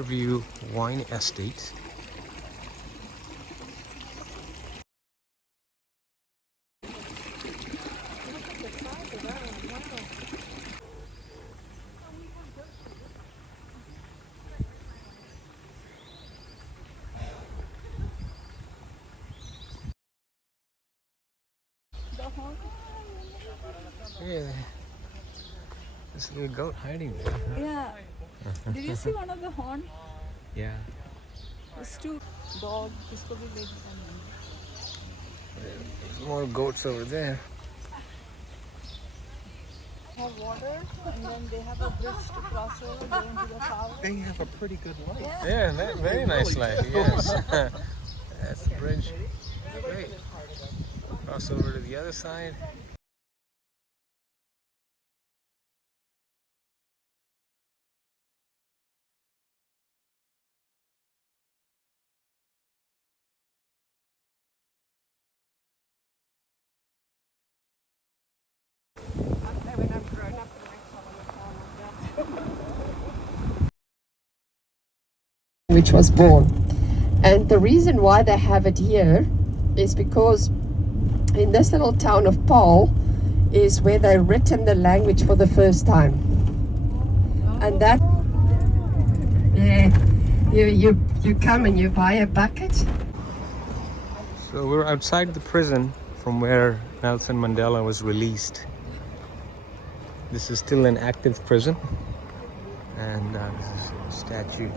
Fairview Wine Estate. Yeah, this little goat hiding there. Yeah. Did you see one of the horn? Yeah. There's two dog. This could be big. There's more goats over there. Have water, and then they have a bridge to cross over, go into the tower. They have a pretty good life. Yeah, very nice life. Yes. That's the bridge. Great. Cross over to the other side. Which was born. And the reason why they have it here is because in this little town of Paul is where they written the language for the first time. And that, yeah, you come and you buy a bucket. So we're outside the prison from where Nelson Mandela was released. This is still an active prison, and this is a statue.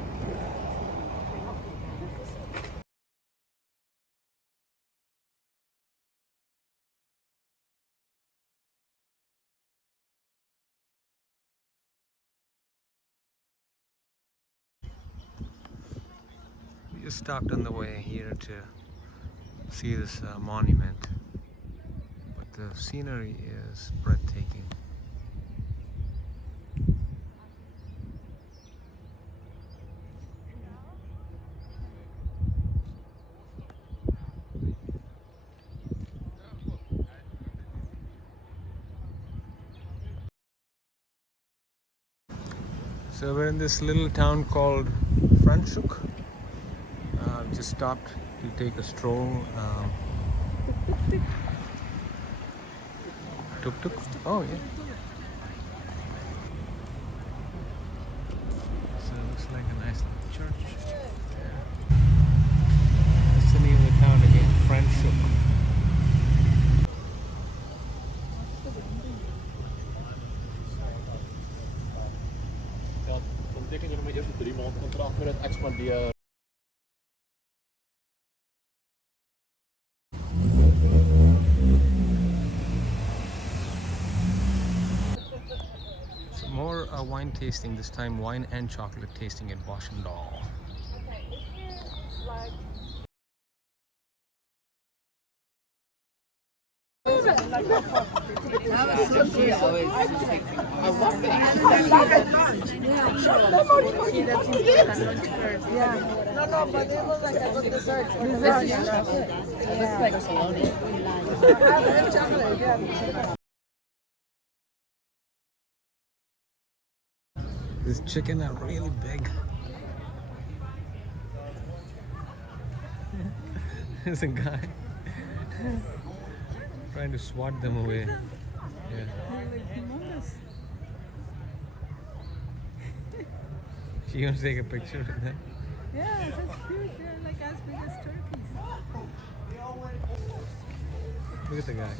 We just stopped on the way here to see this monument, but the scenery is breathtaking. So we're in this little town called Franschhoek. Just stopped to take a stroll. Tuk tuk. Oh yeah. So it looks like a nice little church. Yeah. What's the name of the town again? Franschhoek. Ja, dan teken je nog maar eerst een 3 maand contract met het expanderen. More wine tasting, this time wine and chocolate tasting at Boschendal. No, but it looks like a good dessert. Looks like salami. Chocolate, yeah. This chicken are really big. There's a guy trying to swat them away. Yeah. She wants to take a picture of them. Yeah, that's huge. They're like as big as turkeys. Look at the guy.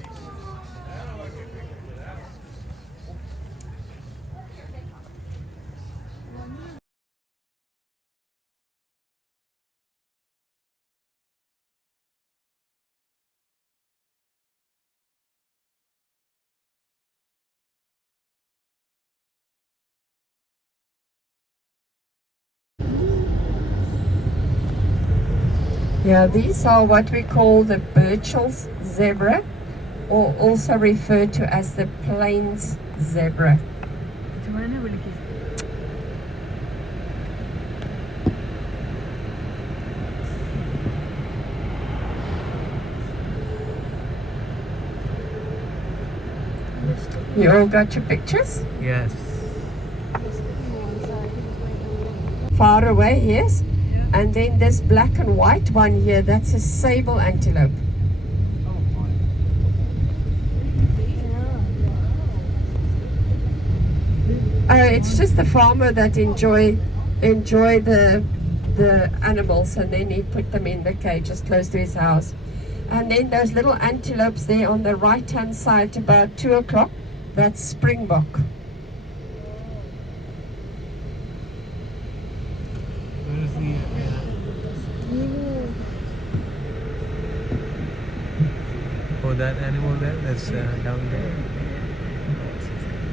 Yeah, these are what we call the Burchell's zebra, or also referred to as the plains zebra. You all got your pictures? Yes. Far away, yes. And then this black and white one here, that's a sable antelope. It's just the farmer that enjoy the animals, and then he put them in the cages close to his house. And then those little antelopes there on the right hand side about 2 o'clock, that's springbok. Oh, that animal there, that's down there.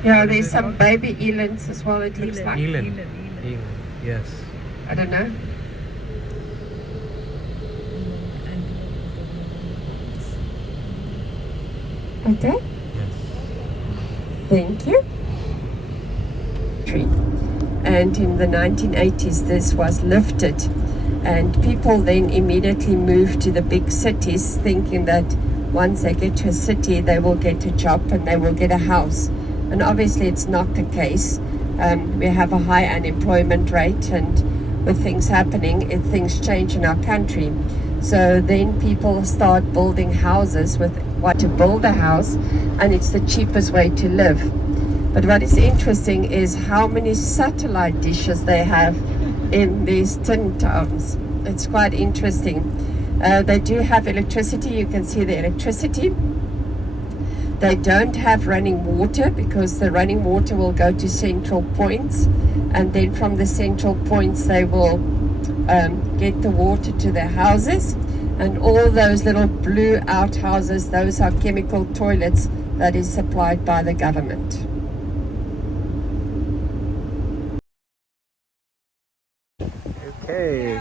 Yeah, there's some baby elands as well, it looks like. Eland, yes. I don't know. Okay. Yes. Thank you. And in the 1980s, this was lifted, and people then immediately moved to the big cities, thinking that once they get to a city, they will get a job and they will get a house. And obviously, it's not the case. We have a high unemployment rate, and with things happening, things change in our country. So then people start building houses with what to build a house, and it's the cheapest way to live. But what is interesting is how many satellite dishes they have in these tin towns. It's quite interesting. They do have electricity. You can see the electricity. They don't have running water because the running water will go to central points, and then from the central points they will get the water to their houses. And all those little blue outhouses, those are chemical toilets that is supplied by the government. Okay,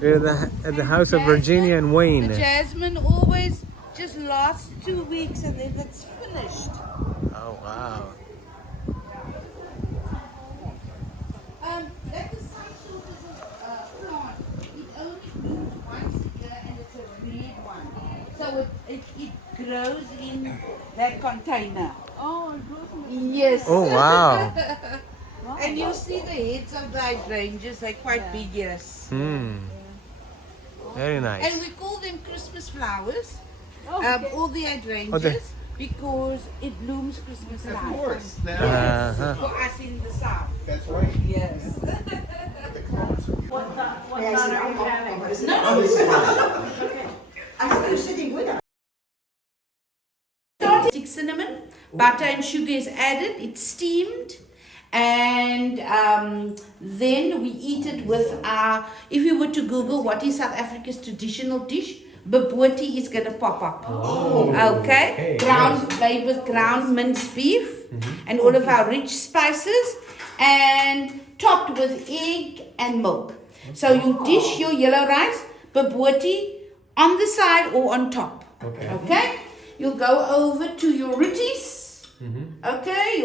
we're at the house of Virginia and Wayne. The jasmine always just lasts 2 weeks and then it's finished. Oh, wow. That is some sort of plant. It only blooms once a year and it's a red one. So it grows in that container. Oh, it grows in Yes. Oh, wow. And you see the heads of the hydrangeas, they're quite big, yes. Very nice. And we call them Christmas flowers, okay. all the hydrangeas, because it blooms Christmas time. Of course. Uh-huh. For us in the south. That's right. Yes. Started cinnamon, butter and sugar is added, it's steamed, and then we eat it with our, if you were to Google what is South Africa's traditional dish, baboti is going to pop up. Okay? Made with ground minced beef and all of our rich spices, and topped with egg and milk. So you dish your yellow rice, baboti on the side or on top. Okay? You'll go over to your rotis. Okay?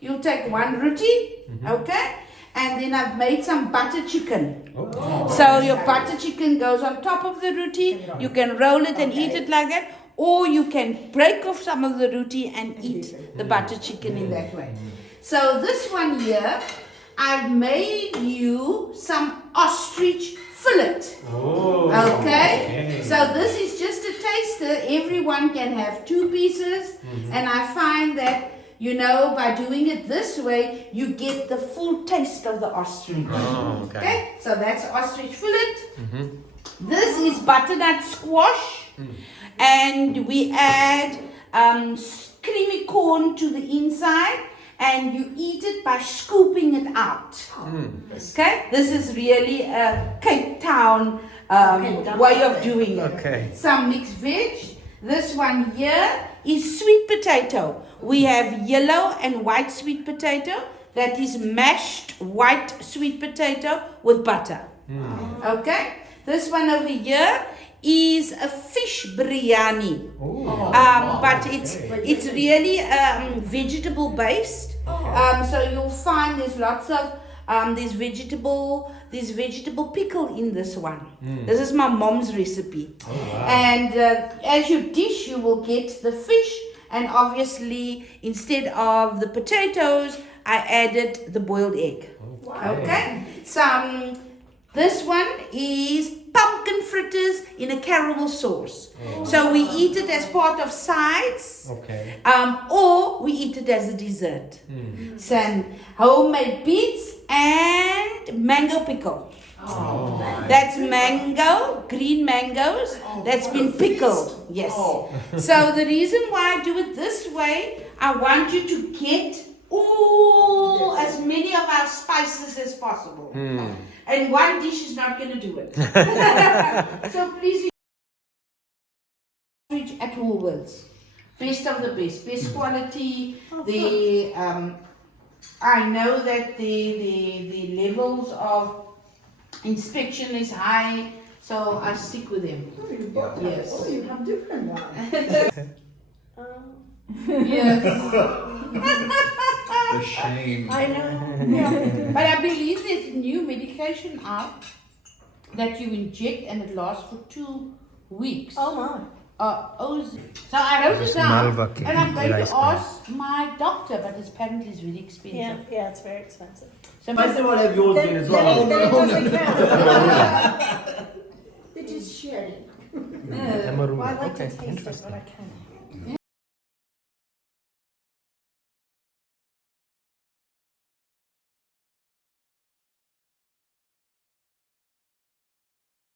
You'll take one roti. Okay? And then I've made some butter chicken. So your butter chicken goes on top of the roti. You can roll it and eat it like that. Or you can break off some of the roti and eat the butter chicken in that way. So this one here, I've made you some ostrich fillet. Okay? So this is just a taster. Everyone can have 2 pieces. And I find that, you know, by doing it this way, you get the full taste of the ostrich. Okay? So that's ostrich fillet. This is butternut squash. And we add creamy corn to the inside. And you eat it by scooping it out. Okay? This is really a Cape Town way of doing it. Okay. Some mixed veg. This one here is sweet potato. We have yellow and white sweet potato. That is mashed white sweet potato with butter. Okay? This one over here is a fish biryani. But it's really vegetable based. So you'll find there's lots of there's vegetable pickle in this one. This is my mom's recipe. And as you dish, you will get the fish, and obviously instead of the potatoes, I added the boiled egg. Okay. So this one is pumpkin fritters in a caramel sauce. So we eat it as part of sides. Okay. Or we eat it as a dessert. Some homemade beets and mango pickle. That's mango, green mangoes that's been pickled. Yes. So the reason why I do it this way, I want you to get as many of our spices as possible. And one dish is not going to do it. So please reach at Woolworths. Best of the best quality. I know that the levels of inspection is high, so I stick with them. Yes. Oh, you have different ones. Yes. The shame. I know. But I believe there's a new medication out that you inject and it lasts for 2 weeks. Oh my. So I wrote it down Malva and I'm going rice to ask my doctor, but apparently it's really expensive. Yeah, it's very expensive. So I still want to have yours in as Then well. it doesn't count. They just shared it. Amarula. Well, I like Okay, to taste it, interesting. but I can't.